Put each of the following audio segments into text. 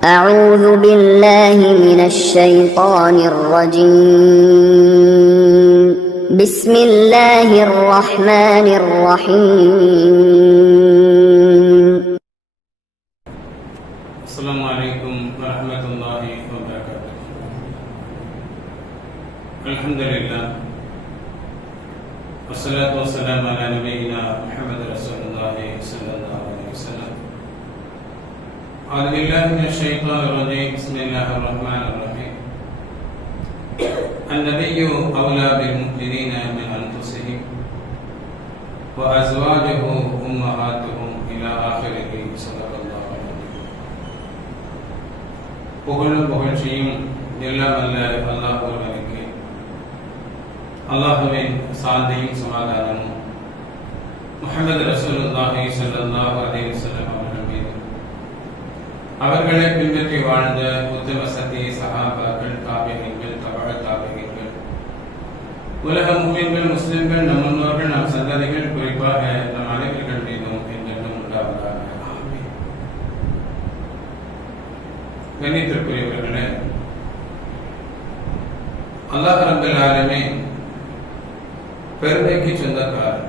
أعوذ بالله من الشيطان الرجيم بسم الله الرحمن الرحيم السلام عليكم ورحمة الله وبركاته. الحمد لله والصلاة والسلام على نبينا محمد رسول الله صلى الله عليه وسلم. أعوذ بالله من الشيطان الرجيم بسم الله الرحمن الرحيم. النبي أولى بالمؤمنين من أنفسهم وأزواجه أمهاتهم إلى آخره صدق الله العظيم. புகழும் புகழ்ச்சியும் எல்லாம் அல்ல அல்லாஹ் ஒருவனுக்கு. அல்லாஹ்வின் சாந்தியும் சமாதானமும் முஹம்மது ரசூலுல்லாஹி ஸல்லல்லாஹு அலைஹி வஸல்லம் அவர்கள் மீது, அவர்களை பின்பற்றி வாழ்ந்த உத்தம சத்திய சஹாபாக்கள், தாபிஈன்கள், தபஅ தாபிஈன்கள், உலக முஃமின்கள், முஸ்லிம்கள், நம் முன்னோர்கள், நம் சந்ததிகள், குறிப்பாக நம் அனைவர்கள் மீதும் என்றென்றும் உண்டாவதாக. ஆமீன். கண்ணியத்திற்குரியவர்களே, அல்லாஹ் ரப்பல் ஆலமீன் பெருமைக்கு சொந்தக்காரன்.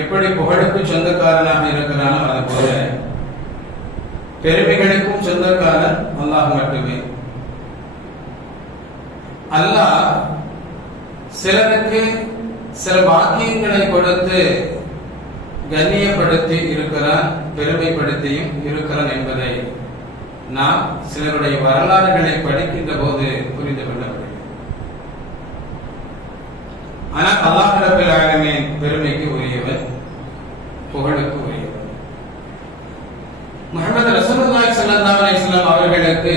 எப்படி புகழுக்கு சொந்தக்காரனாக இருக்கிறானோ அதுபோல பெருமைகளுக்கும் சொந்தக்காரன் அல்லாஹ் மட்டுமே. அல்லாஹ் சிலருக்கு சில பாக்கியங்களை கொடுத்து கண்ணியப்படுத்தி இருக்கிறான், பெருமைப்படுத்தியும் இருக்கிறான் என்பதை நாம் சிலருடைய வரலாறுகளை படிக்கின்ற போது புரிந்து கொள்ள முடியும். ஆனால் அல்லாஹ் ரப்பல் ஆலமீன் பெருமைக்கு உரியவர், புகழுக்கு உரியவர். முஹம்மது ரசூலுல்லாஹி ஸல்லல்லாஹு அலைஹி வஸல்லம் அவர்களுக்கு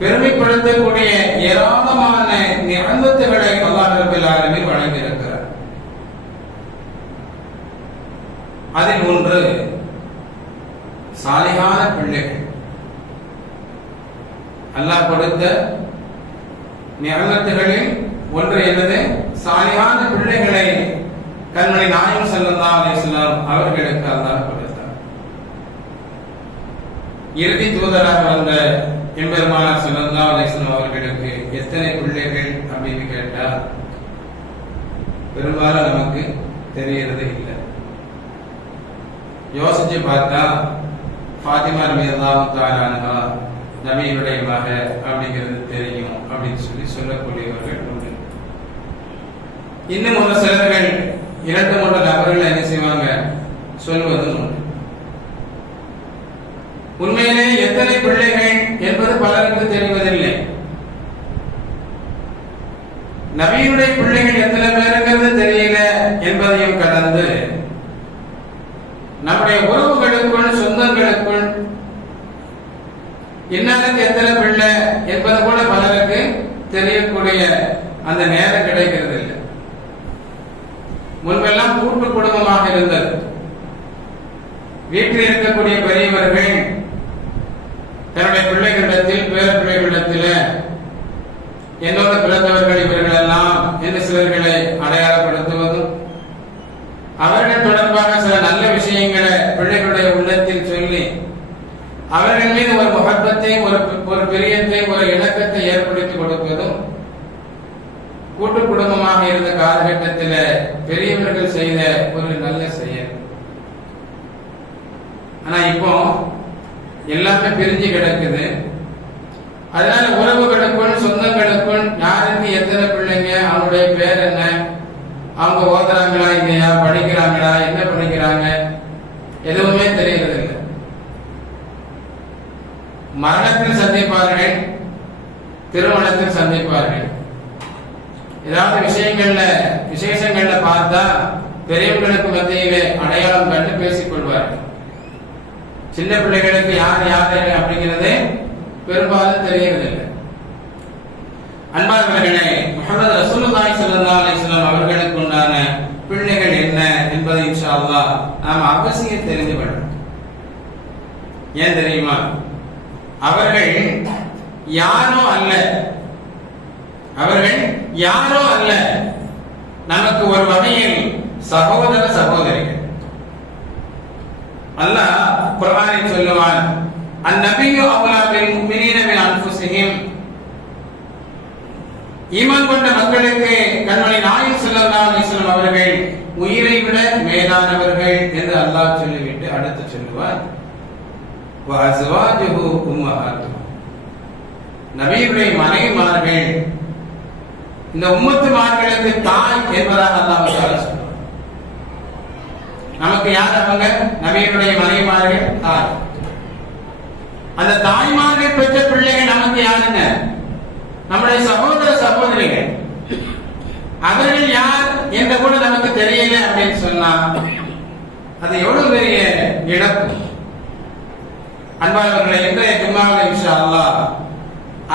பெருமைப்படுத்தக்கூடிய ஏராளமான நிஅமத்துகளை அல்லாஹ் ரப்பல் ஆலமீன் வழங்கியிருக்கிறார். அதில் ஒன்று சாலிஹான பிள்ளைகள். அல்லாஹ் கொடுத்த நிஅமத்துகளில் ஒன்று என்னது? சாலிஹான பிள்ளைகளை கண்மணி நாயகம் ஸல்லல்லாஹு அலைஹி வஸல்லம் அவர்களுக்கு அல்லாஹ் கொடுத்தார். இறுதி தூதராக வந்த எம்பெருமானார் ஸல்லல்லாஹு அலைஹி வஸல்லம் அவர்களுக்கு எத்தனை பிள்ளைகள் அப்படின்னு கேட்டா பெரும்பாலும் நமக்கு தெரியறது இல்லை. யோசிச்சு பார்த்தா ஃபாத்திமா ரலியல்லாஹு தஆலா அன்ஹா நபியுடைய மகள் அப்படிங்கிறது தெரியும் அப்படின்னு சொல்லக்கூடியவர்கள் உண்டு. இன்னும் ஒரு சிலர்கள் 2-3 நபர்கள் என்ன செய்வாங்க, சொல்வதும் உண்டு. உண்மையிலே எத்தனை பிள்ளைகள் என்பது பலருக்கு தெரிவதில்லை. நபியுடைய பிள்ளைகள் எத்தனை பேருங்கிறது தெரியல என்பதையும் கடந்து நம்முடைய உறவுகளுக்குள், சொந்தங்களுக்குள் இன்னாருக்கு எத்தனை பிள்ளை என்பது கூட பலருக்கு தெரியக்கூடிய அந்த நேரம் கிடைக்கிறது இல்லை. முன்பெல்லாம் கூட்டு குடும்பமாக இருந்தது. வீட்டில் இருக்கக்கூடிய பெரியவர்கள் தன்னுடைய பிள்ளைகளிடத்தில், பேர பிள்ளைகளிடத்தில் என்னோட பிறந்தவர்கள் இவர்கள் எல்லாம் என்று சிலர்களை அடையாளப்படுத்துவதும், அவர்கள் தொடர்பாக சில நல்ல விஷயங்களை பிள்ளைகளுடைய உள்ளத்தில் சொல்லி அவர்கள் மீது ஒரு முகப்பத்தை, ஒரு பிரியத்தை, ஒரு இணக்கத்தை ஏற்படுத்தி கொடுப்பதும் கூட்டு குடும்பமாக இருந்த காலகட்டத்தில் பெரியவர்கள் செய்த ஒரு நல்ல செயல். ஆனா இப்போ எல்லாமே பிரிஞ்சு கிடக்குது. அதனால உறவுகளுக்குள், சொந்தங்களுக்குள் யாருக்கு எத்தனை பிள்ளைங்க, அவனுடைய பேர் என்ன, அவங்க ஓதுறாங்களா இல்லையா, படிக்கிறாங்களா, என்ன படிக்கிறாங்க, எதுவுமே தெரியறதில்லை. மரணத்தில் சந்திப்பார்கள், திருமணத்தில் சந்திப்பார்கள். ஏதாவது விசேஷங்கள்ல பார்த்தா பெரியவர்களுக்கு மத்தியிலே அடையாளம் கண்டு பேசிக் கொள்வார்கள். சின்ன பிள்ளைகளுக்கு யார் யார் அப்படிங்கிறது பெரும்பாலும் தெரியறதில்லை. அன்பானவர்களே, முஹம்மது ரசூலுல்லாஹி ஸல்லல்லாஹு அலைஹி வஸல்லம் அவர்களுக்கு உண்டான பிள்ளைகள் என்ன என்பதை இன்ஷா அல்லாஹ் நாம் அவசியம் தெரிந்து கொள்ளணும். ஏன் தெரியுமா? அவர்கள் யாரோ அல்ல, அவர்கள் யாரோ அல்ல, நமக்கு ஒரு வகையில் சகோதர சகோதரிகள். அல்லாஹ் குர்ஆனில் சொல்லுவான், அந்நபியு அவ்லா பில் முஃமினீன மின் அன்ஃபுஸிஹிம். ஈமான் கொண்ட மக்களுக்கு கண்மணி நாயகம் ஸல்லல்லாஹு அலைஹி வஸல்லம் அவர்கள் உயிரை விட மேலானவர்கள் என்று அல்லாஹ் சொல்லிவிட்டு அடுத்து சொல்லுவார், வ அஸ்வாஜுஹு உம்மஹாத்துஹு. நபியுடைய மனைவிமார்கள் இந்த உம்மத்துமார்களுக்கு தாய் என்பதாக அல்லாஹ் சொல்றார். நமக்கு யார் அவங்க? நபியுடைய மனைவிமார்கள் தாய். அந்த தாய்மார்கள் பெற்ற பிள்ளைகள் நமக்கு யாருங்க? நம்முடைய சகோதர சகோதரிகள். அவர்கள் யார் என்று கூட நமக்கு தெரியல அப்படின்னு சொன்னா அது எவ்வளவு பெரிய இழப்பு. அன்பானவர்களை, இன்றைய ஜும்மாவில் இன்ஷா அல்லாஹ்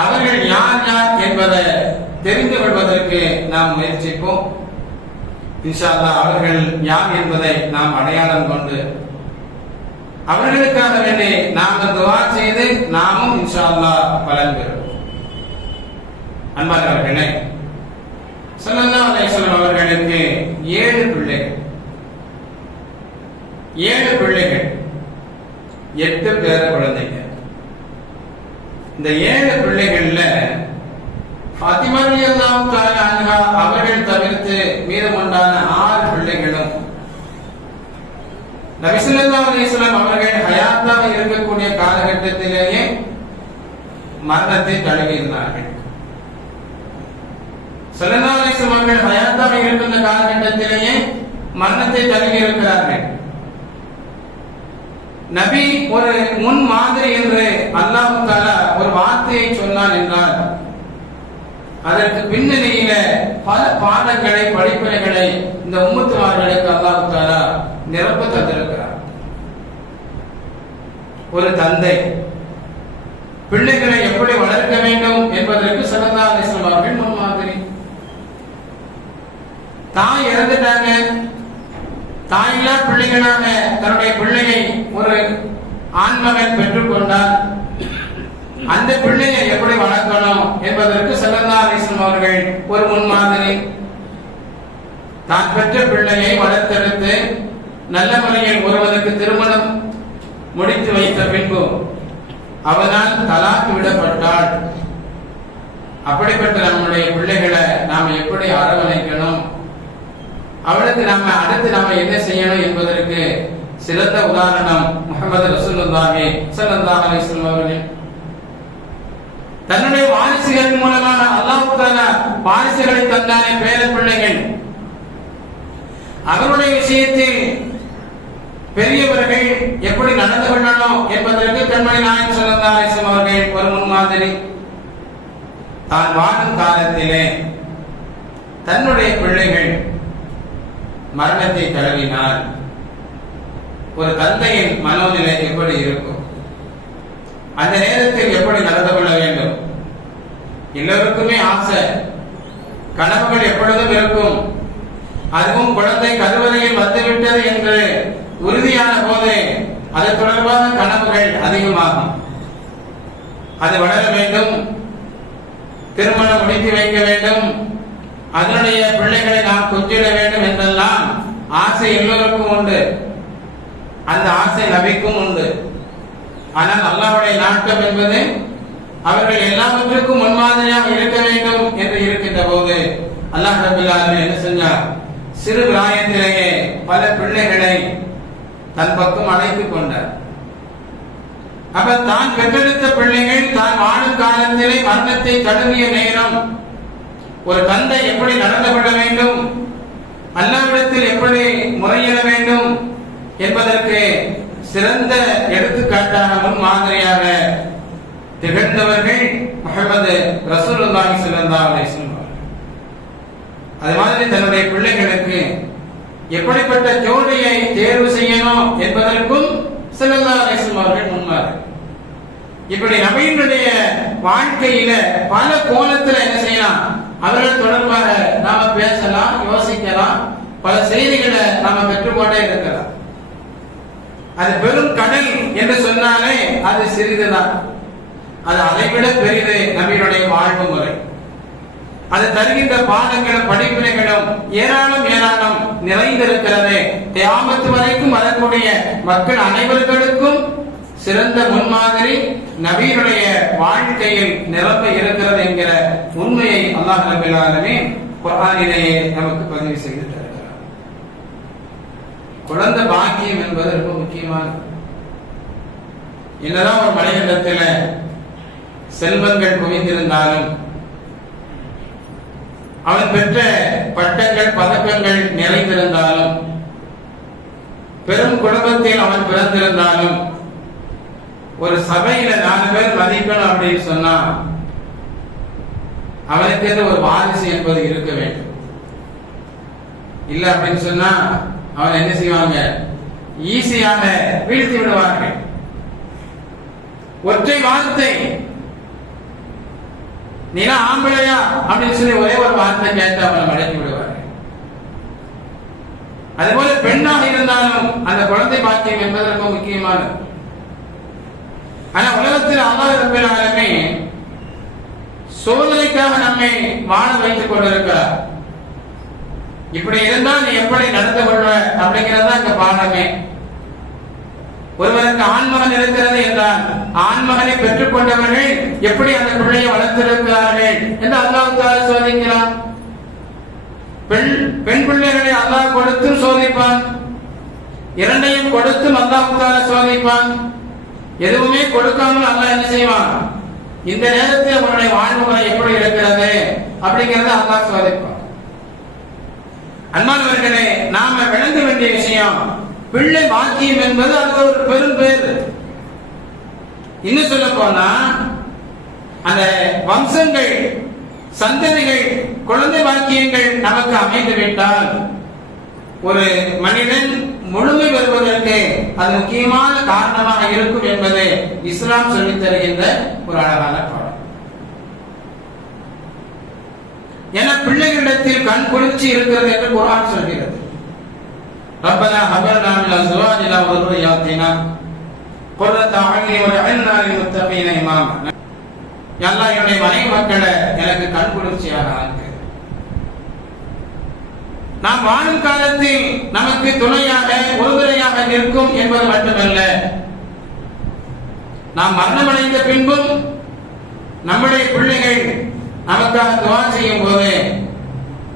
அவர்கள் யார் யார் என்பதை தெரிந்து கொள்வதற்கு நாம் முயற்சிப்போம். இன்ஷா அல்லாஹ் அவர்கள் யார் என்பதை நாம் அடையாளம் கொண்டு அவர்களுக்காக வேண்டி நாங்கள் துஆ செய்து நாமும் இன்ஷா அல்லாஹ் பலன் பெறுவோம். அன்பானவர்களே, ஸல்லல்லாஹு அலைஹி வஸல்லம் அவர்களுக்கு 7 பிள்ளைகள், 8 பேர குழந்தைங்க. இந்த 7 பிள்ளைகள்ல ஃபாத்திமா ரலியல்லாஹு தஆலா அன்ஹா அவர்கள் தவிர்த்து மீதமுண்டான 6 பிள்ளைகளும் நபி ஸல்லல்லாஹு அலைஹி வஸல்லம் அவர்கள் ஹயாத்தாக இருக்கக்கூடிய காலகட்டத்திலேயே மரணத்தை தழுவியிருந்தார்கள். ஸல்லல்லாஹு அலைஹி வஸல்லம் அவர்கள் ஹயாத்தாக இருக்கின்ற காலகட்டத்திலேயே மரணத்தை தழுவி இருக்கிறார்கள். நபி ஒரு முன் மாதிரி என்று அல்லாஹ் தஆலா ஒரு வார்த்தையை சொன்னான் என்றால் அதற்கு பின்னணியில பல பாடங்களை, படிப்பினைகளை இந்த உம்மத்துமார்களுக்கு அல்லாஹ் தஆலா நிரப்ப தந்திருக்கிறார். ஒரு தந்தை பிள்ளைகளை எப்படி வளர்க்க வேண்டும் என்பதற்கு ஸல்லல்லாஹு அலைஹி வஸல்லம் அவர்கள் முன்மாதிரி. தாய் இறந்துட்டாங்க, தாயில்லா பிள்ளைகளாக தன்னுடைய பிள்ளையை ஒரு ஆண்மகன் பெற்றுக்கொண்டால் அந்த பிள்ளையை எப்படி வளர்க்கணும் என்பதற்கு ஸல்லல்லாஹு அலைஹி வஸல்லம் அவர்கள் ஒரு முன்மாதிரி. தான் பெற்ற பிள்ளையை வளர்த்தெடுத்து நல்ல முறையில் ஒருவனுக்கு திருமணம் முடித்து வைத்த பின்பு அவனால் தலாக் விடப்பட்டால் அப்படிப்பட்ட நம்முடைய பிள்ளைகளை நாம் எப்படி அரவணைக்கணும், அவளுக்கு அடுத்து நாம என்ன செய்யணும் என்பதற்கு சிறந்த உதாரணம் முஹம்மது ரசூலுல்லாஹி ஸல்லல்லாஹு அலைஹி வஸல்லம் அவர்கள். தன்னுடைய வாரிசுகள் மூலமாக அல்லாஹ் தஆலா வாரிசுகளை தந்தானே, பேர பிள்ளைகள். அவருடைய விஷயத்தில் பெரியவர்கள் எப்படி நடந்து கொள்ளணும் என்பதற்கு கண்மணி நாயகம் ஸல்லல்லாஹு அலைஹி வஸல்லம் அவர்கள் ஒரு முன்மாதிரி. தான் வாழும் காலத்திலே தன்னுடைய பிள்ளைகள் மரணத்தை தழுவினால் ஒரு தந்தையின் மனோநிலை எப்படி இருக்கும், அந்த நேரத்தில் எப்படி நடந்து கொள்ள வேண்டும்? எல்லோருக்குமே ஆசை, கனவுகள் எப்பொழுதும் இருக்கும். அதுவும் குழந்தை கருவறையில் வந்துவிட்டது என்று உறுதியான போது அது தொடர்பான கனவுகள் அதிகமாகும். அது வளர வேண்டும், திருமணம் முடித்து வைக்க வேண்டும், அதனுடைய பிள்ளைகளை நாம் கொஞ்சிட வேண்டும் என்றெல்லாம் ஆசை எல்லோருக்கும் உண்டு. அந்த ஆசை நபிக்கும் உண்டு. ஆனால் அல்லாஹ்வுடைய நாட்டம் என்பது அவர்கள் எல்லாவற்றுக்கும் முன்மாதிரியாக இருக்க வேண்டும் என்று இருக்கின்ற போது அல்லாஹ் ரப்பல் ஆலமீன் என்ன செஞ்சார்? சிறு பிராயத்திலேயே பல பிள்ளைகளை தன் பக்கம் அழைத்துக் கொண்டார். அப்ப தான் பெற்றெடுத்த பிள்ளைகள் தான் வாழும் காலத்திலே மரணத்தை தழுவிய நேரம் ஒரு தந்தை எப்படி நடந்து கொள்ள வேண்டும், அல்லாஹ்விடத்தில் எப்படி முறையிட வேண்டும் என்பதற்கு சிறந்த எடுத்துக்காட்டாக முன்மாதிரியாக திகழ்ந்தவர்கள் முஹம்மது ரசூலுல்லாஹி ஸல்லல்லாஹு அலைஹி வஸல்லம். அது மாதிரி தன்னுடைய பிள்ளைகளுக்கு எப்படிப்பட்ட ஜோடியை தேர்வு செய்யணும் என்பதற்கும் ஸல்லல்லாஹு அலைஹி வஸல்லம் அவர்கள் முன்மாதிரி. இப்படி நபியினுடைய வாழ்க்கையில பல கோணத்துல என்ன செய்யலாம், அவர்கள் தொடர்பாக நாம பேசலாம், யோசிக்கலாம், பல செய்திகளை நாம பெற்றுக்கொண்டே இருக்கலாம். அது பெரும் கடல் என்று சொன்னாலே அது சிறிதுதான். அது அதைவிட பெரிது நபியினுடைய வாழ்வு முறை. அது தருகின்ற பாடங்களும் படிப்பினைகளும் ஏராளம் ஏராளம் நிறைந்திருக்கிறது. கியாமத் வரைக்கும் வரக்கூடிய மக்கள் அனைவர்களுக்கும் சிறந்த முன்மாதிரி நபியுடைய வாழ்க்கையில் நிரம்ப இருக்கிறது என்கிற உண்மையை அல்லாஹ் ரப்பல் ஆலமீன் குர்ஆனிலேயே நமக்கு பதிவு செய்து தருகிறார். குழந்தை பாக்கியம் என்பது ரொம்ப முக்கியமானது. என்னதான் ஒரு மனிதனிடத்தில் செல்வங்கள் குவிந்திருந்தாலும், அவன் பெற்ற பட்டங்கள் பதக்கங்கள் நிறைந்திருந்தாலும், பெரும் குடும்பத்தில் அவன் பிறந்திருந்தாலும், ஒரு சபையில 4 பேர் மதிக்கணும் அப்படின்னு சொன்னா அவனுக்கு ஒரு வாரிசு என்பது இருக்க வேண்டும். இல்ல அப்படின்னு சொன்னா அவன் என்ன செய்வாங்க, ஈஸியாக வீழ்த்தி விடுவார்கள். ஒற்றை வார்த்தை, நீனா ஆம்பளையா அப்படின்னு சொல்லி ஒரே ஒரு வார்த்தை கேட்டு அவனை மடக்கி விடுவார்கள். அதுபோல பெண்ணாக இருந்தாலும் அந்த குழந்தை பாக்கியம் என்பது ரொம்ப முக்கியமானது. ஆனா உலகத்தில் அல்லாஹ் ரப்பல் ஆலமீன் சோதனைக்காக நம்மை வாழ வைத்துக் கொண்டிருக்கிறார். இப்படி இருந்தால் நீ எப்படி நடந்து கொள்வ அப்படிங்கிறதா இந்த பாடமே. ஒருவருக்கு ஆண்மகன் இருக்கிறது என்றால் ஆண்மகனை பெற்றுக் கொண்டவர்கள் எப்படி அந்த பிள்ளையை வளர்த்திருக்கிறார்கள் என்று அல்லாஹ் தஆலா சோதிக்கிறான். பெண் பிள்ளைகளை அல்லாஹ் கொடுத்தும் சோதிப்பான், இரண்டையும் கொடுத்தும் அல்லாஹ் தஆலா சோதிப்பான். எதுவுமே கொடுக்காமல் அல்லாஹ் என்ன செய்வான், இந்த நேரத்தில் உன்னுடைய வாழ்வு முறை எப்படி இருக்கிறது அப்படிங்கறத அல்லாஹ் சோதிப்பான். அன்பானவர்களே, நாம விளங்க வேண்டிய விஷயம், பிள்ளை பாக்கியம் என்பது அது ஒரு பெரும் பேர். இன்னும் சொல்ல போனா அந்த வம்சங்கள் சந்ததிகள் குழந்தை பாக்கியங்கள் நமக்கு அமைந்து விட்டால் ஒரு மனிதன் முழுமை பெறுவதற்கு அது முக்கியமான காரணமாக இருக்கும் என்பது இஸ்லாம் சொல்லித் தருகின்ற ஒரு அழகான பாடம். என பிள்ளைகளிடத்தில் கண் குளிர்ச்சி இருக்கிறது என்று குர்ஆன் சொல்கிறது. ரப்பனா ஹபர்னா மின் அஸ்வாஜினா வ ذُرِّيَّاتِنَا قُرَّةَ أَعْيُنٍ وَاجْعَلْنَا لِلْمُتَّقِينَ إِمَامًا. யா அல்லாஹ், என்னுடைய மனைவி மக்களை எனக்கு கண் குளிர்ச்சியாக ஆக்கு. நாம் வாழும் காலத்தில் நமக்கு துணையாக உறுதுணையாக நிற்கும் என்பது மட்டுமல்ல, நாம் மரணமடைந்த பின்பும் நம்முடைய பிள்ளைகள் நமக்காக துஆ செய்யும் போது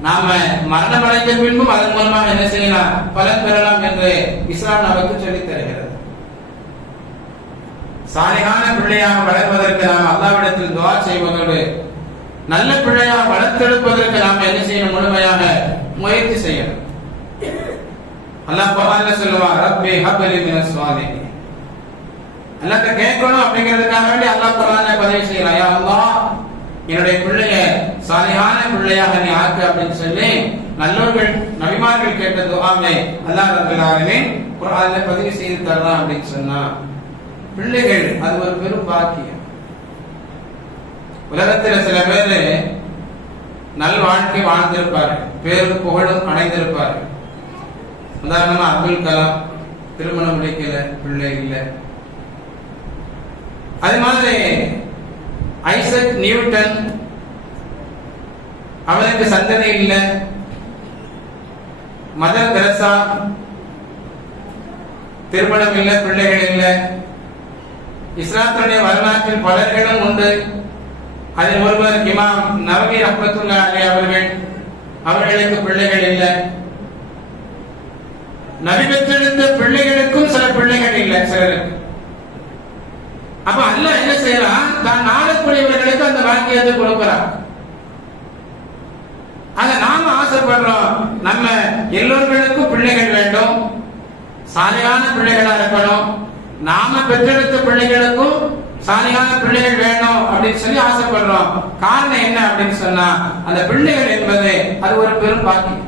நாம மரணமடைந்த பின்பும் அதன் மூலமாக என்ன செய்யலாம், பலன் பெறலாம் என்று இஸ்லாம் நமக்கு சொல்லித் தருகிறது. சாலிகான பிள்ளையாக வளர்வதற்கு நாம் அல்லாஹ்விடத்தில் துஆ செய்வதோடு நல்ல பிள்ளையாக வளர்த்தெடுப்பதற்கு நாம் என்ன செய்யணும், முழுமையாக முயற்சி செய்யணும். அல்லாஹ் குர்ஆன்ல சொல்லுவார், ரப்பி ஹப்லி மினஸ் ஸாலிஹீன். அல்லாஹ்ட்ட கேட்கணும் அப்படிங்கிறதுக்காக வேண்டி அல்லாஹ் குர்ஆன்ல பதிவு செய்யறான், யா அல்லாஹ், என்னுடைய பிள்ளையை சாலிஹான பிள்ளையாக நீ ஆக்கு அப்படின்னு சொல்லி நல்லவர்கள் நபிமார்கள் கேட்ட துஆவை அல்லாஹ் ரப்பல் ஆலமீன் குர்ஆன்ல பதிவு செய்து தர்றான் அப்படின்னு சொன்னா, பிள்ளைகள் அது ஒரு பெரும் பாக்கியம். உலகத்தில் சில பேர் நல் வாழ்க்கை வாழ்ந்திருப்பார்கள், பேரும் புகழும் அடைந்திருப்பார்கள். உதாரணமா அப்துல் கலாம், திருமணம் முடிக்கல, பிள்ளை இல்லை. அது மாதிரி ஐசக் நியூட்டன், அவனுக்கு சந்ததி இல்லை. மதர் தெரசா, திருமணம் இல்லை, பிள்ளைகள் இல்லை. இஸ்லாத்துடைய வரலாற்றில் பலர்களும் உண்டு. அதில் ஒருவர் இமாம் நவவி ரஹ்மத்துல்லாஹி அலைஹி அவர்கள், அவர்களுக்கு பிள்ளைகள் இல்லை. நபி பெற்றெடுத்த பிள்ளைகளுக்கும் சில பிள்ளைகள் இல்லை சிலருக்கு. அப்ப அல்லாஹ் என்ன செய்யறான், தான் நாடக்கூடியவர்களுக்கு அந்த பாக்கியத்தை கொடுக்கிறான். அத நாம ஆசைப்படுறோம், நம்ம எல்லோர்களுக்கும் பிள்ளைகள் வேண்டும், சாலிகான பிள்ளைகளா இருக்கணும், நாம பெற்றெடுத்த பிள்ளைகளுக்கும் சாலிகான பிள்ளைகள் வேணும் அப்படின்னு சொல்லி ஆசைப்படுறோம். காரணம் என்ன அப்படின்னு சொன்னா, அந்த பிள்ளைகள் என்பது அது ஒரு பெரும் பாக்கியம்.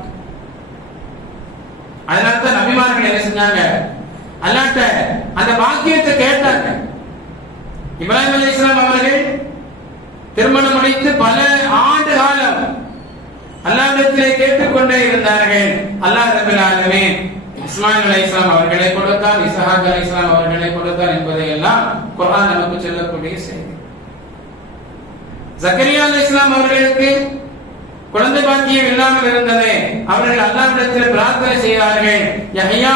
அதனால்தான் நபிமார்கள் என்ன செஞ்சாங்க, அல்லாஹ்ட்ட அந்த பாக்கியத்தை கேட்டாங்க. இப்ராஹிம் அலைஹிஸ்ஸலாம் அவர்கள் திருமணம் முடித்து பல ஆண்டு காலம் அல்லாஹ்விடத்திலே கேட்டுக்கொண்டே இருந்தார்கள். அல்லாஹ் ரப்பல் ஆலமீன் இஸ்மாயில் அலைஹிஸ்ஸலாம் அவர்களை கொடுத்தான், இஸ்ஹாக் அலைஹிஸ்ஸலாம் அவர்களை கொடுத்தான் என்பதை எல்லாம் குர்ஆன் நமக்கு சொல்லக்கூடிய செய்தி. ஜக்கரியா அலைஹிஸ்ஸலாம் அவர்களுக்கு குழந்தை பாக்கியம் இல்லாமல் இருந்தது. அவர்கள் அல்லாஹ்விடத்தில் பிரார்த்தனை செய்தார்கள். யஹ்யா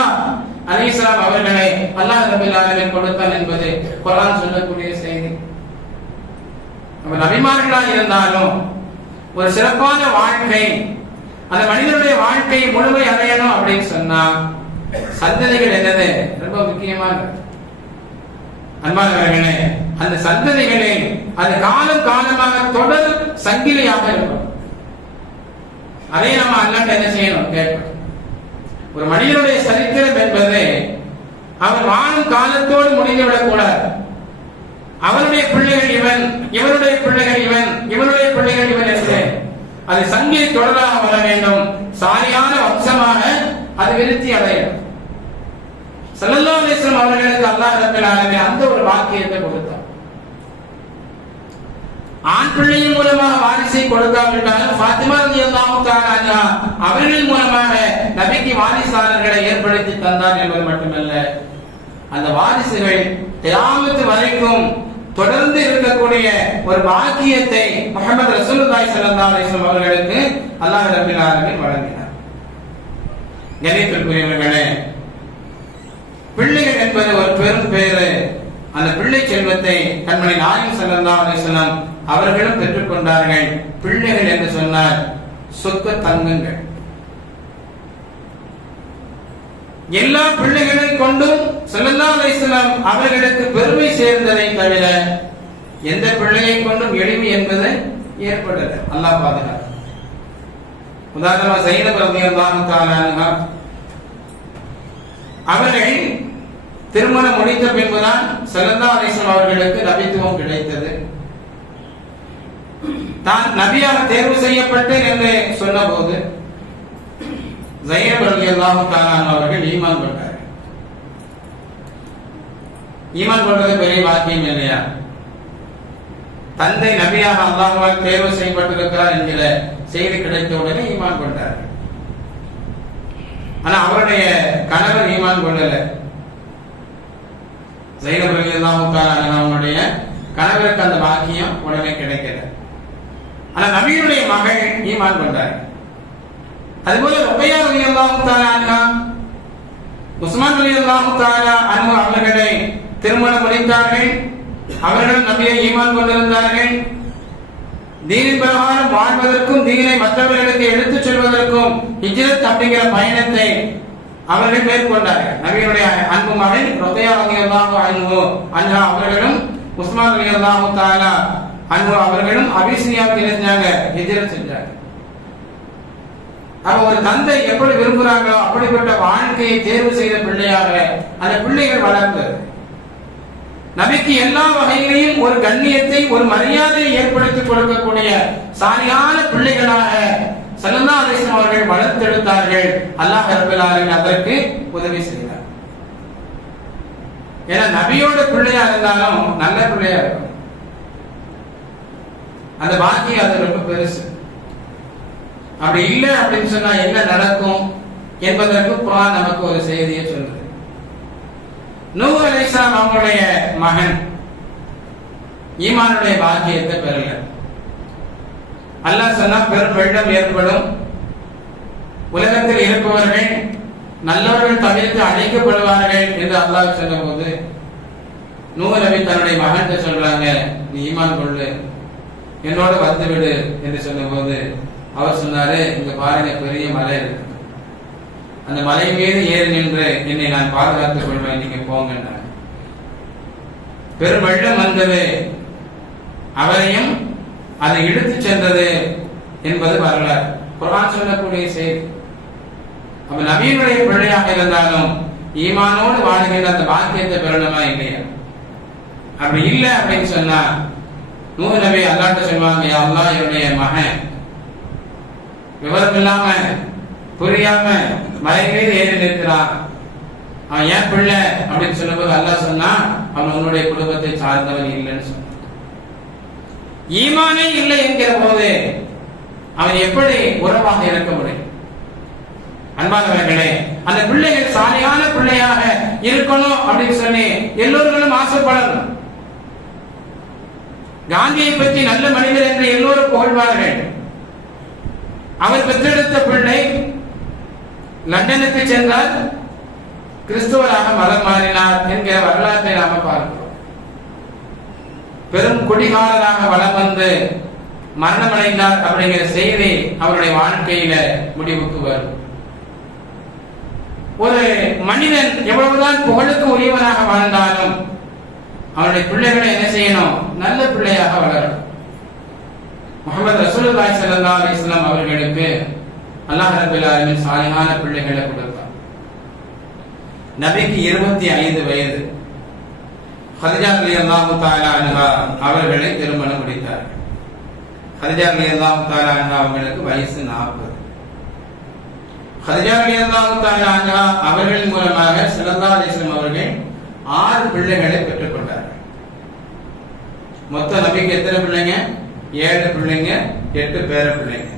அலைஹிஸ்ஸலாம் அவர்களை அல்லாஹ் ரப்பல் ஆலமீன் கொடுத்தான் என்பது குர்ஆன் சொல்லக்கூடிய செய்தி. அவர் நபிமார்களாக இருந்தாலும் ஒரு சிறப்பான வாழ்க்கை, அந்த மனிதனுடைய வாழ்க்கை முழுமை அடையணும் அப்படின்னு சொன்னா சந்ததிகள் என்னது ரொம்ப முக்கியமானது. அன்பானவர்களே, அந்த சந்ததிகளே அது காலம் காலமாக தொடர் சங்கிலியாக இருக்கும். அதை நம்ம அல்லாஹ் என்ன செய்யணும் கேட்கணும். ஒரு மனிதனுடைய சரித்திரம் என்பது அவன் வாழும் காலத்தோடு முடிந்துவிடக் கூடாது. அவனுடைய பிள்ளைகள் இவன், இவனுடைய பிள்ளைகள் இவன், இவனுடைய பிள்ளைகள் இவன் என்று அது சங்கிலி தொடராக வர வேண்டும். சாரியான வம்சமாக அது விருத்தி அடையும். ஸல்லல்லாஹு அலைஹி வஸல்லம் அவர்களுக்கு அல்லாஹ் ரப்பல் ஆலமீன் அந்த ஒரு வாக்கியத்தை கொடுத்தார். ஆண் பிள்ளையின் மூலமாக வாரிசை கொடுக்காவிட்டாலும் ஃபாத்திமா ரலியல்லாஹு தஆலா அன்ஹா அவர்கள் மூலமாக நபிக்கு வாரிசாளர்களை ஏற்படுத்தி தந்தார் என்பது மட்டுமல்ல, அந்த வாரிசுகள் கியாமத் வரைக்கும் தொடர்ந்து இருக்கக்கூடிய ஒரு பாக்கியத்தை முஹம்மது ரசூலுல்லாஹி ஸல்லல்லாஹு அலைஹி வஸல்லம் அவர்களுக்கு அல்லாஹ் ரப்பல் ஆலமீன் வழங்கினார். கணிதத்திற்குரியவர்களே, பிள்ளைகள் என்பது ஒரு பெரும் பேரு. அந்த பிள்ளை செல்வத்தை கண்மணி நாயகம் ஸல்லல்லாஹு அலைஹி வஸல்லம் அவர்களும் பெற்றுக் கொண்டார்கள். பிள்ளைகள் என்று சொன்னால் சொக்க தங்கங்கள். எல்லா பிள்ளைகளை கொண்டும் ஸல்லல்லாஹு அலைஹி வஸல்லம் அவர்களுக்கு பெருமை சேர்ந்ததை தவிர எந்த பிள்ளையை கொண்டும் எளிமை என்பது ஏற்பட்டது. அல்லாஹ் பாதுகாத்து. உதாரணமாக ஸைனப் ரலியல்லாஹு தஆலா அன்ஹா அவர்கள் திருமணம் முடித்த பின்புதான் ஸல்லல்லாஹு அலைஹி வஸல்லம் அவர்களுக்கு நபித்துவம் கிடைத்தது. தான் நபியாக தேர்வு செய்யப்பட்டேன் என்று சொன்னபோது ஸைனப் ரலியல்லாஹு தஆலா அவர்கள் ஈமான் கொண்டார்கள். ஈமான் கொண்டது பெரிய பாக்கியம் இல்லையா? தந்தை நபியாக அல்லாஹ்வால் தேர்வு செய்யப்பட்டிருக்கிறார் என்கிற செய்தி கிடைத்த உடனே ஈமான் கொண்டார்கள். ஆனா அவருடைய கணவர் ஈமான் கொள்ளல. ஸைனப் ரலியல்லாஹு தஆலா அவங்களுடைய கணவருக்கு அந்த பாக்கியம் உடனே கிடைக்கல. ஆனா நபியுடைய மகள் ஈமான் கொண்டார். அதுபோல ருபையா ரலியல்லாஹு தஆலா அன்ஹா உஸ்மான் ரலியல்லாஹு தஆலா அன்ஹு அவர்களை திருமணம் முடித்தார்கள். அவர்கள் நபியை ஈமான் கொண்டிருந்தார்கள். தீனின் பிரகாரம் வாழ்வதற்கும் தீனை மற்றவர்களுக்கு எடுத்துச் செல்வதற்கும் ஹிஜ்ரத் அப்படிங்கிற பயணத்தை அவர்கள் மேற்கொண்டார்கள். நபியுடைய அன்பு மகன் ருபையா ரலியல்லாஹு அன்ஹா அவர்களும் உஸ்மான் ரலியல்லாஹு தஆலா அன்ஹு அவர்களும் அபிசினியாவுக்கு இருந்தாங்க, ஹிஜ்ரத் செஞ்சாங்க. அப்ப ஒரு தந்தை எப்படி விரும்புறாங்களோ அப்படிப்பட்ட வாழ்க்கையை தேர்வு செய்த பிள்ளையாக அந்த பிள்ளைகள் வளர்ந்தது. நபிக்கு எல்லா வகையிலையும் ஒரு கண்ணியத்தை, ஒரு மரியாதையை ஏற்படுத்தி கொடுக்கக்கூடிய சாரியான பிள்ளைகளாக ஸல்லல்லாஹு அலைஹி வஸல்லம் அவர்கள் வளர்த்தெடுத்தார்கள். அல்லாஹ் ரப்பல் ஆலமீன் அதற்கு உதவி செய்தார். ஏன்னா நபியோட பிள்ளையா இருந்தாலும் நல்ல பிள்ளையா இருக்கும். அந்த பாக்கியம் அது ரொம்ப பெருசு. அப்படி இல்லை அப்படின்னு சொன்னா என்ன நடக்கும் என்பதற்கு குர்ஆன் நமக்கு ஒரு செய்தியை சொல்லுது. நூஹ் அலைஹிஸ்ஸலாம் அவங்களுடைய மகன் ஈமானுடைய பாக்கியத்தை பெறல. அல்லாஹ் சொன்னா பெரும் வெள்ளம் ஏற்படும், உலகத்தில் இருப்பவர்கள் நல்லவர்கள் தவிர்த்து அழைக்கப்படுவார்கள் என்று அல்லாஹ் சொன்னபோது நூஹ் நபி தன்னுடைய மகன் சொல்றாங்க, நீ ஈமான் கொள்ளு, என்னோட வந்துவிடு என்று சொன்னபோது அவர் சொன்னாரு, இங்க பாருங்க பெரிய மலை இருக்கு, அந்த மலை மீது ஏறி நின்று என்னை நான் பாதுகாத்துக் கொள்வேன், நீங்க போங்க. பெரும் வெள்ளம் வந்தது, அவரையும் அதை இழுத்து சென்றது என்பது வரலாறு, குர்ஆன் சொல்லக்கூடிய செய்தி. அப்ப நபியினுடைய பிள்ளையாக இருந்தாலும் ஈமானோடு வாழ்கின்ற அந்த பாக்கியத்தை பெறணுமா இல்லையா? அப்படி இல்லை அப்படின்னு சொன்னா நூஹ் நபி அல்லாஹ்ட்ட சொல்லுவாங்க, யா அல்லாஹ், என்னுடைய மகன் விவரம் இல்லாம புரியாம மலை மீது ஏறி நிற்கிறான், அவன் ஏன் பிள்ளை அப்படின்னு சொன்னபோது அல்லாஹ் சொன்னா, அவன் உன்னுடைய குடும்பத்தை சார்ந்தவன் இல்லைன்னு சொன்னான். ஈமானே இல்லை என்கிற போது அவன் எப்படி உறவாக இருக்க முடியும்? அன்பானவர்களே, அந்த பிள்ளைகள் சாலையான பிள்ளையாக இருக்கணும் அப்படின்னு சொல்லி எல்லோர்களும் ஆசைப்படணும். காந்தியை பற்றி நல்ல மனிதர் என்று எல்லோரும் புகழ்வார்கள். அவர் பெற்றெடுத்த பிள்ளை லண்டனுக்கு சென்றால் கிறிஸ்துவராக மதம் மாறினார் என்கிற வரலாற்றை நாம பார்க்கிறோம். பெரும் குடிகாரராக வலம் வந்து மரணமடைந்தார் அப்படிங்கிற செய்தி அவருடைய வாழ்க்கையில முடிவுக்கு வரும். ஒரு மனிதன் எவ்வளவுதான் புகழுக்கு உரியவனாக வாழ்ந்தாலும் அவருடைய பிள்ளைகளை என்ன செய்யணும்? நல்ல பிள்ளையாக வளரும். முஹம்மது ரசூலுல்லாஹி ஸல்லல்லாஹு அலைஹி வஸல்லம் அவர்களுக்கு அல்லாஹ் ரப்பல் ஆலமீன் சாலிஹான பிள்ளைகளை கொடுத்தார். நபிக்கு 25 வயது. ஹதீஜா ரலியல்லாஹு தஆலா அன்ஹா அவர்களை திருமணம் முடித்தார். ஹதீஜா ரலியல்லாஹு தஆலா அன்ஹா அவர்களுக்கு வயசு 40. ஹதீஜா ரலியல்லாஹு தஆலா அன்ஹா அவர்கள் மூலமாக ஸல்லல்லாஹு அலைஹி வஸல்லம் அவர்கள் 6 பிள்ளைகளை பெற்றுக் கொண்டார்கள். மொத்த நபிக்கு எத்தனை பிள்ளைங்க? 7 பிள்ளைங்க, 8 பேர பிள்ளைங்க.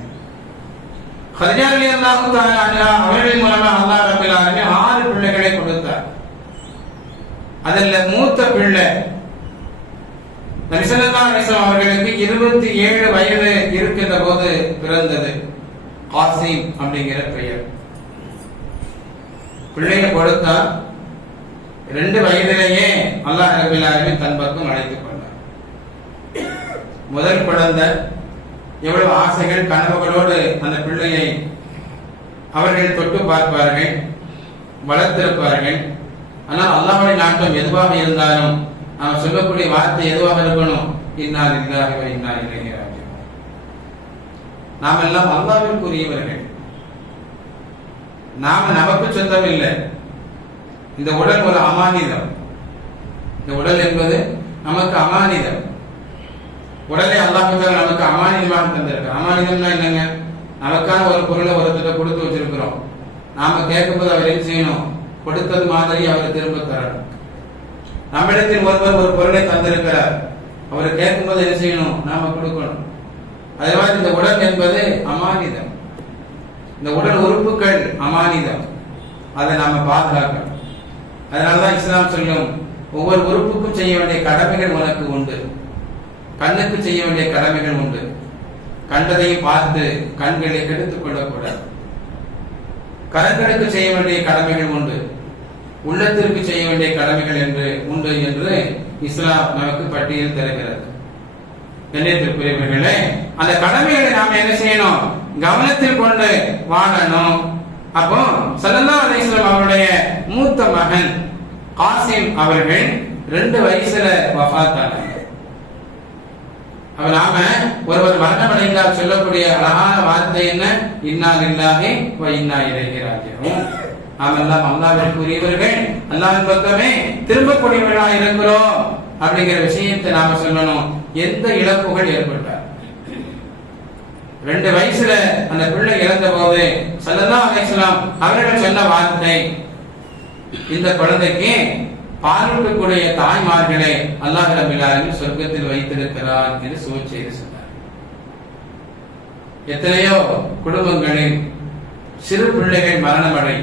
ஹதீஜா ரலியல்லாஹு தஆலா அன்ஹா அவர்கள் மூலமாக அல்லாஹ் ரப்பல் ஆலமீன் 6 பிள்ளைகளை கொடுத்தார். அதில் மூத்த பிள்ளை நபி ஸல்லல்லாஹு அலைஹி வஸல்லம் அவர்களுக்கு 27 வயது இருக்கின்ற போது பிறந்தது. காசிம் அப்படிங்கிற பெயர். பிள்ளையை கொடுத்தா 2 வயதிலேயே அல்லாஹ் ரப்பல் ஆலமீன் தன் பக்கம் அழைத்துக் கொண்டார். முதல் குழந்தை எவ்வளவு ஆசைகள் கனவுகளோடு அந்த பிள்ளையை அவர்கள் தொட்டு பார்ப்பார்கள், வளர்த்திருப்பார்கள். ஆனால் அல்லாஹ்வுடைய நாட்டம் எதுவாக இருந்தாலும் நாம் சொல்லக்கூடிய வார்த்தை எதுவாக இருக்கணும்? இன்னா லில்லாஹி வ இன்னா இலைஹி ராஜிஊன். நாம் எல்லாம் அல்லாஹ்விற்குரியவர்கள். நாம நமக்கு சொந்தம் இல்லை. இந்த உடல் ஒரு அமானிதம். இந்த உடல் என்பது நமக்கு அமானிதம். உடலை அல்லாஹ் நமக்கு அமானிதமாக தந்திருக்கிறார். அமானிதம்னா என்னங்க? நமக்கான ஒரு பொருளை ஒருத்தர கொடுத்து வச்சிருக்கிறோம். நாம கேட்கும்போது அவர் என்ன செய்யணும்? கொடுத்தது மாதிரி அவர் திரும்ப தரணும். நம்மிடத்தில் ஒருவர் ஒரு பொருளை தந்திருக்கிறார். அவர் கேட்கும்போது என்ன செய்யணும்? நாம கொடுக்கணும். அதே மாதிரி இந்த உடல் என்பது அமானிதம். இந்த உடல் உறுப்புகள் அமானிதம். அதை நாம பாதுகாக்கணும். அதனாலதான் இஸ்லாம் சொல்லும், ஒவ்வொரு உறுப்புக்கும் செய்ய வேண்டிய கடமைகள் உனக்கு உண்டு. கண்ணுக்கு செய்ய வேண்டிய கடமைகள் உண்டு. கண்டதையும் பார்த்து கண்களை கெடுத்துக் கொள்ளக்கூடாது. கரங்களுக்கு செய்ய வேண்டிய கடமைகள் உண்டு. உள்ளத்திற்கு செய்ய வேண்டிய கடமைகள் என்று உண்டு என்று இஸ்லாம் நமக்கு பட்டியல் தருகிறது. கண்ணியத்திற்குரியவர்களே, அந்த கடமைகளை நாம என்ன செய்யணும்? கவனத்தில் கொண்டு வாழணும். அப்போ ஸல்லல்லாஹு அலைஹி வஸல்லம் அவருடைய மூத்த மகன் காசிம் அவர்கள் 2 வயசுல வஃபாத்தானாங்க. அப்ப நாம ஒருவர் மரணமடைந்தால் சொல்லக்கூடிய அழகான வார்த்தை என்ன? இன்னா லில்லாஹி வ இன்னா இலைஹி ராஜிஊன். நாம் எல்லாம் அல்லாஹ்விற்குரியவர்கள், அல்லாஹ்வின் பக்கமே திரும்பக்கூடியவர்களாக இருக்கிறோம் அப்படிங்கிற விஷயத்தை நாம சொல்லணும். எந்த இழப்புகள் ஏற்பட்டார்? 2 வயசுல அந்த பிள்ளை இறந்த போது ஸல்லல்லாஹு அலைஹி வஸல்லம் அவர்கள் சொன்ன வார்த்தை, இந்த குழந்தைக்கு பாலூட்டக்கூடிய தாய்மார்களை அல்லாஹ் ரப்பல் ஆலமீன் சொர்க்கத்தில் வைத்திருக்கிறார் என்று சுபச்செய்தி சொன்னார். எத்தனையோ குடும்பங்களில் சிறு பிள்ளைகள் மரணமடை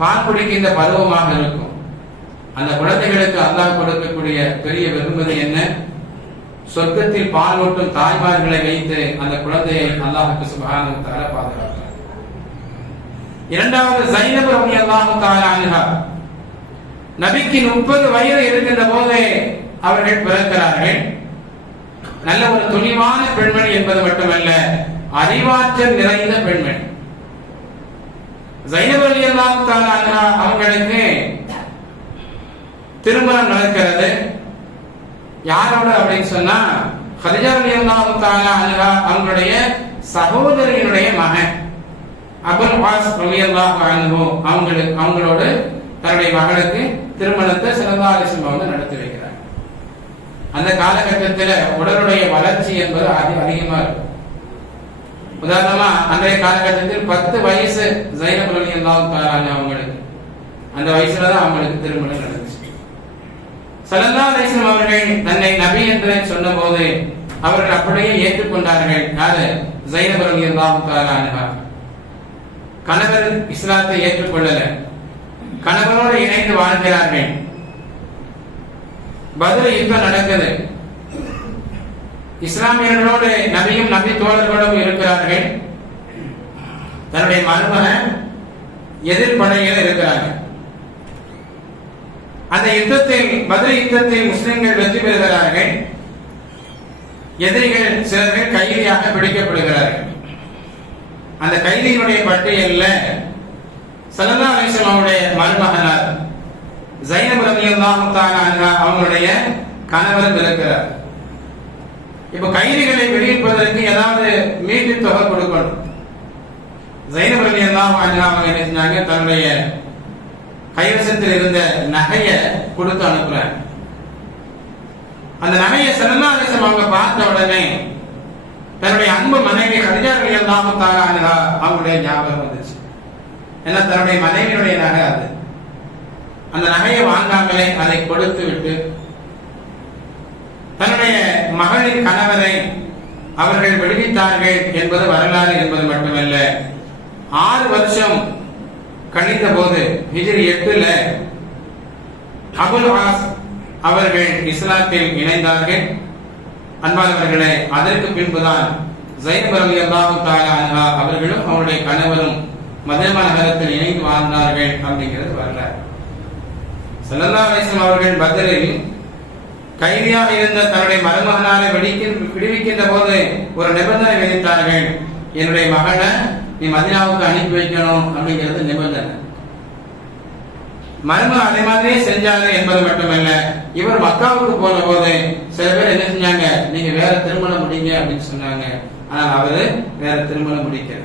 பால் குடிக்கின்ற பருவமாக இருக்கும். அந்த குழந்தைகளுக்கு அல்லாஹ் கொடுக்கக்கூடிய பெரிய வெகுமதி என்ன? சொர்க்கத்தில் பாலூட்டும் தாய்மார்களை வைத்து அந்த குழந்தையை அல்லாஹ்வுக்கு சுப்ஹானஹு வ தஆலா பாதுகாக்கிறார். இரண்டாவது ஸைனப் ரலியல்லாஹு தஆலா அன்ஹா நபிக்கு 30 வயது இருக்கின்ற போது அவர்கள் பிறக்கிறார்கள். நல்ல ஒரு துணிவான பெண்மணி என்பது மட்டுமல்ல, அறிவாற்றல் நிறைந்த பெண்மணி. ஸைனப் ரலியல்லாஹு தஆலா அன்ஹா அவங்களுக்கு திருமணம் நடக்கிறது. யாரோட அப்படின்னு சொன்னா, ஹதீஜா ரலியல்லாஹு தஆலா அன்ஹா அவங்களுடைய சகோதரியினுடைய மகன் அபுல் ஆஸ் ரலியல்லாஹு அன்ஹு அவங்களோடு தன்னுடைய மகளுக்கு திருமணத்தை ஸல்லல்லாஹு அலைஹி வஸல்லம் நடத்தி வைக்கிறார். அந்த காலகட்டத்தில் உடலுடைய வளர்ச்சி என்பது அதிகமா இருக்கும். உதாரணமா அன்றைய காலகட்டத்தில் 10 வயசு ஸைனப் ரலியல்லாஹு தஆலா அவங்களுக்கு, அந்த வயசுலதான் அவங்களுக்கு திருமணம் நடந்துச்சு. ஸல்லல்லாஹு அலைஹி வஸல்லம் அவர்கள் தன்னை நபி என்று சொன்ன போது அவர்கள் அப்படியே ஏற்றுக்கொண்டார்கள். யாரு? ஸைனப் ரலியல்லாஹு தஆலா அன்ஹா. கணவர் இஸ்லாத்தை ஏற்றுக்கொள்ளல, கணவரோடு இணைந்து வாழ்கிறார்கள். பத்ர் யுத்தம் நடக்குது. இஸ்லாமியர்களோடு நபியும் நபி தோழர்களும் இருக்கிறார்கள். தன்னுடைய மருமகன் எதிர்ப்படையில் இருக்கிறார்கள். அந்த யுத்தத்தில், பத்ர் யுத்தத்தில் முஸ்லிம்கள் வெற்றி பெறுகிறார்கள். எதிரிகள் சிலர்கள் கைதியாக பிடிக்கப்படுகிறார்கள். அந்த கைதிகளுடைய பட்டியலில் ஸல்லல்லாஹு அலைஹி வஸல்லம் அவருடைய மருமகனார் ஸைனப் ரலியல்லாஹு தஆலா அன்ஹா அவங்களுடைய கணவர் இருக்கிறார். இப்ப கைதிகளை விடுவிப்பதற்கு ஏதாவது மீட்டு தொகை கொடுக்கணும். ஸைனப் ரலியல்லாஹு அன்ஹா அவங்க என்ன செஞ்சாங்க, தன்னுடைய கைவசத்தில் இருந்த நகையை கொடுத்து அனுப்புறாங்க. அந்த நகையை ஸல்லல்லாஹு அலைஹி வஸல்லம் அவங்க பார்த்த உடனே தன்னுடைய அன்பு மனைவி கதீஜா ரலியல்லாஹு தஆலா அன்ஹா அவங்களுடைய ஞாபகம் வந்துச்சு. ஏன்னா தன்னுடைய மனைவியுடைய நகை அது. அந்த நகையை வாங்காமலே அதை கொடுத்து விட்டு தன்னுடைய மகளின் கணவரை அவர்கள் விடுவித்தார்கள் என்பது வரலாறு என்பது மட்டுமல்ல, 6 வருஷம் கழிந்த போது ஹிஜ்ரி 8ல அபுல் ஆஸ் அவர்கள் இஸ்லாத்தில் இணைந்தார்கள். அன்பானவர்களே, அதற்கு பின்புதான் ஸைனப் ரலியல்லாஹு தஆலா அன்ஹா அவர்களும் அவருடைய கணவரும் மதீனா நகரத்தில் இணைந்து வாழ்ந்தார்கள் அப்படிங்கிறது வரலாறு. ஸல்லல்லாஹு அலைஹி வஸல்லம் அவர்கள் பத்ரில் கைதியாக இருந்த தன்னுடைய மருமகனாரை விடுவிக்கின்ற போது ஒரு நிபந்தனை விதித்தார்கள். என்னுடைய மகனை நீ மதீனாவுக்கு அனுப்பி வைக்கணும் அப்படிங்கிறது நிபந்தனை. மருமகன் அதே மாதிரியே செஞ்சாரு என்பது மட்டுமல்ல, இவர் மக்காவுக்கு போன போது சில பேர் என்ன செஞ்சாங்க, நீங்க வேற திருமணம் முடிங்க அப்படின்னு சொன்னாங்க. ஆனால் அவரு வேற திருமணம் முடிக்கல.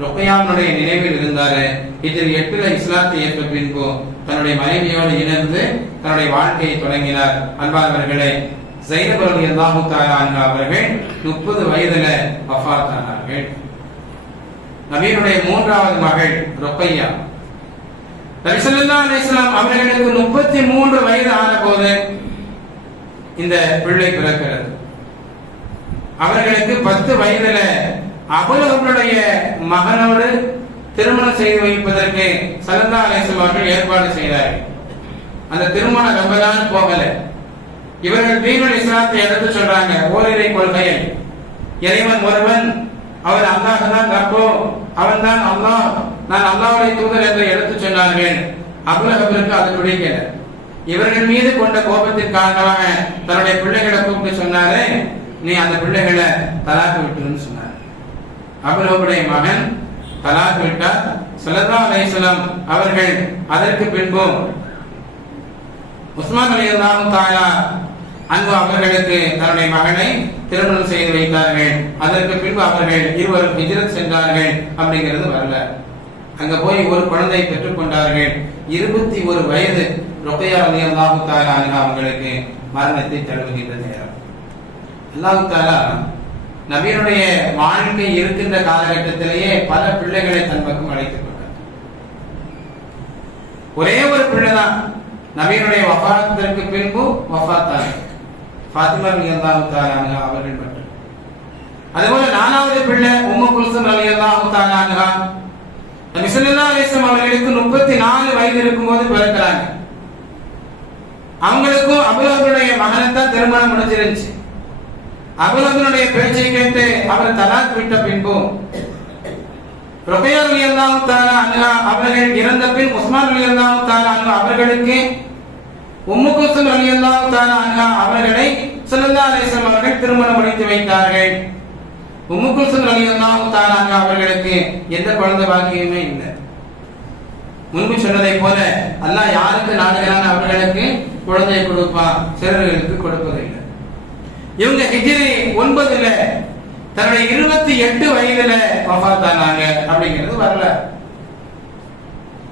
ருக்யாவுடைய நினைவில் இருந்தாரு. ஹிஜ்ரி 8ல இஸ்லாத்தை ஏற்ற பின்பு தன்னுடைய மனைவியோடு இணைந்து தன்னுடைய வாழ்க்கையை தொடங்கினார். அன்பானவர்களே, ஸைனப் ரலியல்லாஹு தஆலா அன்ஹா அவர்கள் 30 வயதுல வஃபாத் ஆனார்கள். நபியினுடைய 3வது மகள் ருக்யா. நபி ஸல்லல்லாஹு அலைஹி வஸல்லம் அவர்களுக்கு 33 வயது ஆன போது இந்த பிள்ளை பிறக்கிறது. அவர்களுக்கு 10 வயதுல அபூலஹபுடைய மகனோடு திருமணம் செய்து வைப்பதற்கு ஸல்லல்லாஹு அலைஹி வஸல்லம் அவர்கள் ஏற்பாடு செய்தார்கள். அந்த திருமணம் ரொம்ப நாள் போகல. இவர்கள் தீனுல் இஸ்லாத்தை எடுத்து சொல்றாங்க. ஓரிரை கொள்கையில் இறைவன் ஒருவன், அவர் அல்லாஹ் தான் ரப்போ, அவன் தான் அல்லாஹ், நான் அல்லாஹ்வுடைய தூதர் என்று எடுத்து சொன்னார்கள். அபூலஹபுக்கு அது பிடிக்கல. இவர்கள் மீது கொண்ட கோபத்தின் காரணமாக தன்னுடைய பிள்ளைகளை கூப்பிட்டு சொன்னாரு, நீ அந்த பிள்ளைகளை தலாக்கு விட்டுன்னு சொன்னார். அபூலஹபுடைய மகன் தலாக் விட்டார். ஸல்லல்லாஹு அலைஹி வஸல்லம் அவர்கள் அதற்கு பின்பு உஸ்மான் ரலியல்லாஹு தஆலா அன்ஹு அவர்களுக்கு தன்னுடைய மகனை திருமணம் செய்து வைத்தார்கள். அதற்கு பின்பு அவர்கள் இருவரும் ஹிஜ்ரத் சென்றார்கள் அப்படிங்கிறது வரலாறு. அங்க போய் ஒரு குழந்தை பெற்றுக் கொண்டார்கள். 21 வயது ருக்யா ரலியல்லாஹு தஆலா அன்ஹா அவங்களுக்கு மரணத்தை தழுவுகின்ற நேரம். அல்லாஹ் தஆலா நபியினுடைய வாழ்க்கை இருக்கின்ற காலகட்டத்திலேயே பல பிள்ளைகளை தன் பக்கம் அழைத்துக் கொண்டார். ஒரே ஒரு பிள்ளை தான் நபியினுடைய வஃபாத்திற்கு பின்பு வஃபாத்தானார், ஃபாத்திமா ரலியல்லாஹு தஆலா அன்ஹா அவர்கள் மட்டும். அதுபோல 4வது பிள்ளை உம்மு குல்சூம் ரலியல்லாஹு தஆலா அன்ஹா நபி ஸல்லல்லாஹு அலைஹி வஸல்லம் அவர்களுக்கு 34 வயது இருக்கும்போது பிறக்கிறாங்க. அவங்களுக்கும் அபூலஹபுடைய மகனைத்தான் திருமணம் முடிஞ்சிருந்துச்சு. அபூலஹபுடைய பேச்சை கேட்டு அவர் தலாக் விட்ட பின்பு ருக்யா ரலியல்லாஹு தஆலா அன்ஹா அவர்கள் இறந்த பின் உஸ்மான் ரலியல்லாஹு தஆலா அன்ஹு அவர்களுக்கு உம்மு குல்சூம் ரலியல்லாஹு தஆலா அன்ஹா அவர்களை ஸல்லல்லாஹு அலைஹி வஸல்லம் அவர்கள் திருமணம் முடித்து வைத்தார்கள். உம்மு குல்சூம் ரலியல்லாஹு தஆலா அன்ஹா அவர்களுக்கு எந்த குழந்தை பாக்கியமே இல்லை. முன்பு சொன்னதை போல அல்லாஹ் யாருக்கு நாடுகிறான் அவர்களுக்கு குழந்தை கொடுப்பான், சிலர்களுக்கு கொடுப்பதில்லை. இவங்க ஹிஜ்ரி 9ல தன்னுடைய 28 வயதுல வஃபாத் ஆனாங்க அப்படிங்கிறது வரலாறு.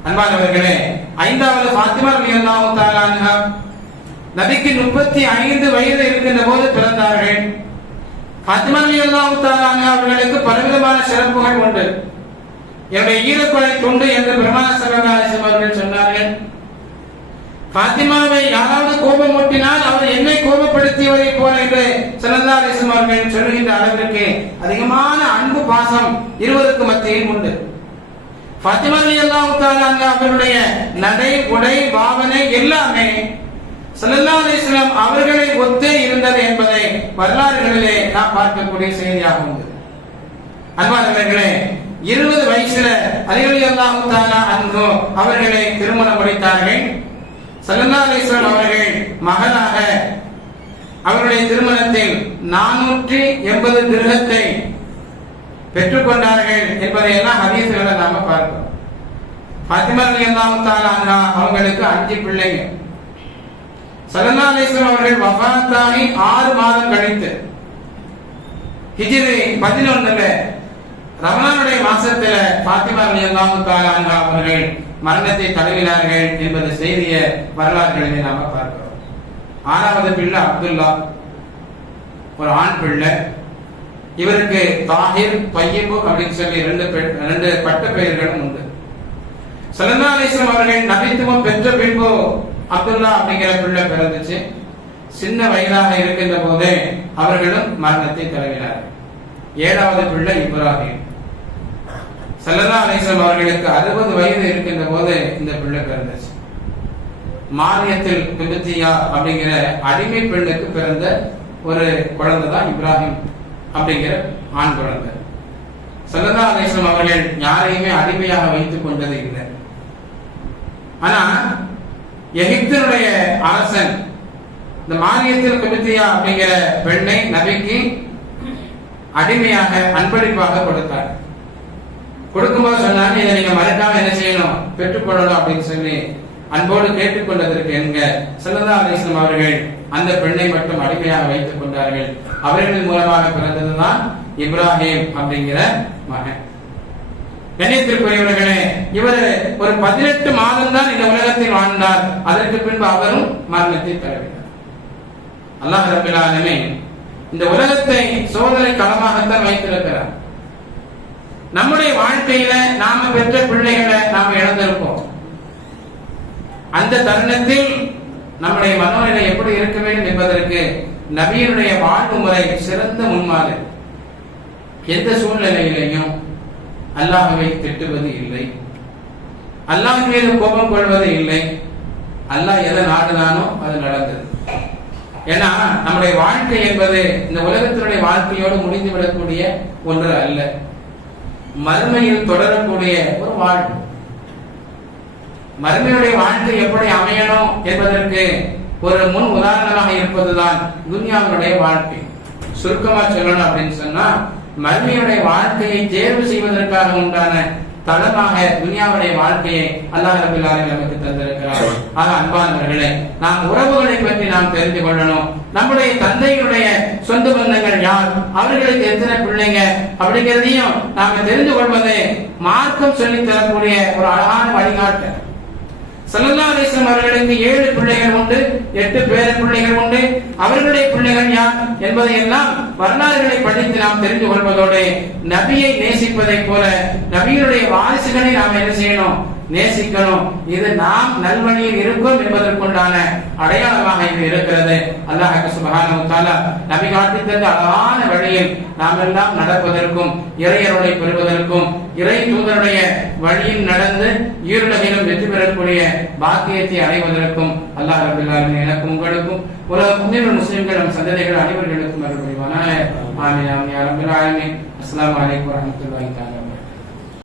அன்பானவர்களே, 5வது ஃபாத்திமா ரலியல்லாஹு தஆலா அன்ஹா நபிக்கு 35 வயது இருக்கின்ற போது பிறந்தார்கள். ஃபாத்திமா ரலியல்லாஹு தஆலா அன்ஹா அவர்களுக்கு பலவிதமான சிறப்புகள் உண்டு. என்னுடைய ஈரக்குலை துண்டு என்று பெருமானார் ஸல்லல்லாஹு அலைஹி வஸல்லம் அவர்கள் சொன்னார்கள். ஃபாத்திமாவை யாராவது கோபமூட்டினால் அவர் என்னை கோபப்படுத்தியவரை போல என்று ஸல்லல்லாஹு அலைஹி வஸல்லம் அவர்கள் சொல்கின்ற அளவிற்கு அதிகமான அன்பு பாசம் இருவருக்கு மத்தியில் உண்டு. ஃபாத்திமா ரலியல்லாஹு தஆலா அன்ஹா அவர்களுடைய நடை, உடை, பாவனை எல்லாமே ஸல்லல்லாஹு அலைஹி வஸல்லம் அவர்களை ஒத்தே இருந்தது என்பதை வரலாறுகளிலே நாம் பார்க்கக்கூடிய செய்தியாக உண்டு. அன்பானவர்களே, 20 வயசுல அலி ரலியல்லாஹு தஆலா அன்ஹு அவர்களை திருமணம் முடித்தார்கள். ஸல்லல்லாஹு அலைஹி வஸல்லம் அவர்கள் மகனாக அவருடைய திருமணத்தில் 480 திர்ஹத்தை பெற்றுக்கொண்டார்கள் என்பதை எல்லாம் ஹதீஸ்களை நாம பார்க்கிறோம். ஃபாத்திமா ரலியல்லாஹு தஆலா அன்ஹா அவங்களுக்கு 5 பிள்ளைகள். ஸல்லல்லாஹு அலைஹி வஸல்லம் அவர்கள் வஃபாத்தாகி 6 மாதம் கழித்து ஹிஜ்ரி 11ல ரமலானுடைய மாசத்துல ஃபாத்திமா ரலியல்லாஹு தஆலா அன்ஹா அவர்கள் மரணத்தை தழுவினார்கள் என்பது செய்திய வரலாறுகளிலே நாம பார்க்கிறோம். 6வது பிள்ளை அப்துல்லா, ஒரு ஆண் பிள்ளை. இவருக்கு தாஹிர், தய்யிப் அப்படின்னு சொல்லி 2 பட்ட பெயர்களும் உண்டு. ஸல்லல்லாஹு அலைஹி வஸல்லம் அவர்கள் நபித்துவம் பெற்ற பின்பு அப்துல்லா அப்படிங்கிற பிள்ளை பிறந்துச்சு. சின்ன வயதாக இருக்கின்ற போதே அவர்களும் மரணத்தை தழுவினார்கள். 7வது பிள்ளை இப்ராஹிம். ஸல்லல்லாஹு அலைஹி வஸல்லம் அவர்களுக்கு 60 வயது இருக்கின்ற போது இந்த பிள்ளை பிறந்துச்சு. மாரியத்தில் கிப்தியா அப்படிங்கிற அடிமை பெண்ணுக்கு பிறந்த ஒரு குழந்தை தான் இப்ராஹிம் அப்படிங்கிற ஆண் குழந்தை. ஸல்லல்லாஹு அலைஹி வஸல்லம் அவர்கள் யாரையுமே அடிமையாக வைத்துக் கொண்டது இல்லை. ஆனா எகிப்தினுடைய அரசன் இந்த மாரியத்தில் கிப்தியா அப்படிங்கிற பெண்ணை நபிக்கு அடிமையாக அன்பளிப்பாக கொடுத்தார். கொடுக்கும்போது சொன்னாங்க, இதை நீங்க மறக்காம என்ன செய்யணும், பெற்றுக்கொள்ளணும் அப்படின்னு சொல்லி அன்போடு கேட்டுக்கொண்டதற்கு என்க ஸல்லல்லாஹு அலைஹி வஸல்லம் அவர்கள் அந்த பெண்ணை மட்டும் அடிமையாக வைத்துக் கொண்டார்கள். அவர்கள் மூலமாக பிறந்ததுதான் இப்ராஹிம் அப்படிங்கிற மகன். கண்ணியத்திற்குரியவர்களே, இவர் ஒரு 18 மாதம் தான் இந்த உலகத்தில் வாழ்ந்தார். அதற்கு பின்பு அவரும் மரணத்தை தழுவினார். அல்லாஹ் ரப்பல் ஆலமீன் இந்த உலகத்தை சோதனை களமாகத்தான் வைத்திருக்கிறார். நம்முடைய வாழ்க்கையில நாம பெற்ற பிள்ளைகளை நாம இழந்திருப்போம். அந்த தருணத்தில் நம்முடைய மனோநிலை எப்படி இருக்க வேண்டும் என்பதற்கு நபியினுடைய வாழ்வு முறை சிறந்த முன்மாதிரி. எந்த சூழ்நிலையிலையும் அல்லாஹ்வை திட்டுவது இல்லை, அல்லாஹ் மீது கோபம் கொள்வது இல்லை. அல்லாஹ் எதை நாடுதானோ அது நடந்தது. ஏன்னா நம்முடைய வாழ்க்கை என்பது இந்த உலகத்தினுடைய வாழ்க்கையோடு முடிந்துவிடக்கூடிய ஒன்று அல்ல, மறுமையில் தொடரக்கூடிய ஒரு வாழ்வு. மறுமையுடைய வாழ்க்கை எப்படி அமையணும் என்பதற்கு ஒரு முன் உதாரணமாக இருப்பதுதான் துன்யாவுடைய வாழ்க்கை. சுருக்கமா சொல்லணும் அப்படின்னு சொன்னா, மறுமையுடைய வாழ்க்கையை தேர்வு செய்வதற்காக உண்டான தளமாக துன்யாவுடைய வாழ்க்கையை அல்லாஹ் ரப்பல் ஆலமீன் நமக்கு தந்திருக்கிறார். ஆக அன்பானவர்களே, நாம் உறவுகளை பற்றி நாம் தெரிந்து கொள்ளணும். நம்முடைய தந்தையுடைய சொந்த பந்தங்கள் யார், அவர்களுக்கு எத்தனை பிள்ளைங்க அப்படிங்கிறதையும் நாம தெரிந்து கொள்வதே மார்க்கம் சொல்லித் தரக்கூடிய ஒரு அழகான வழிகாட்டு. ஸல்லல்லாஹு அலைஹி வஸல்லம் அவர்களுக்கு 7 பிள்ளைகள் உண்டு, 8 பேர பிள்ளைகள் உண்டு. அவர்களுடைய பிள்ளைகள் யார் என்பதை எல்லாம் வரலாறுகளை படித்து நாம் தெரிந்து கொள்வதோடு நபியை நேசிப்பதை போல நபியினுடைய வாரிசுகளை நாம் என்ன செய்யணும், நேசிக்கணும். இது நாம் நல்வழியில் இருக்கும் என்பதற்குண்டான அடையாளமாக இது இருக்கிறது. அல்லாஹ் சுப்ஹானஹு வ தஆலா நபி காட்டி தந்த அழகான வழியில் நாம் எல்லாம் நடப்பதற்கும் இறையருளை பெறுவதற்கும் இறை தூதருடைய வழியில் நடந்து ஈருலகிலும் வெற்றி பெறக்கூடிய பாக்கியத்தை அடைவதற்கும் அல்லாஹ் ரப்பல் ஆலமீன் எனக்கும் உங்களுக்கும் உலக முஸ்லிம்கள் நம் சந்ததிகள் அனைவர்களுக்கும் அருள் புரிவானாக. ஆமீன் ஆமீன் யா ரப்பல் ஆலமீன். அஸ்ஸலாமு அலைக்கும் வரஹ்மத்துல்லாஹி தஆலா.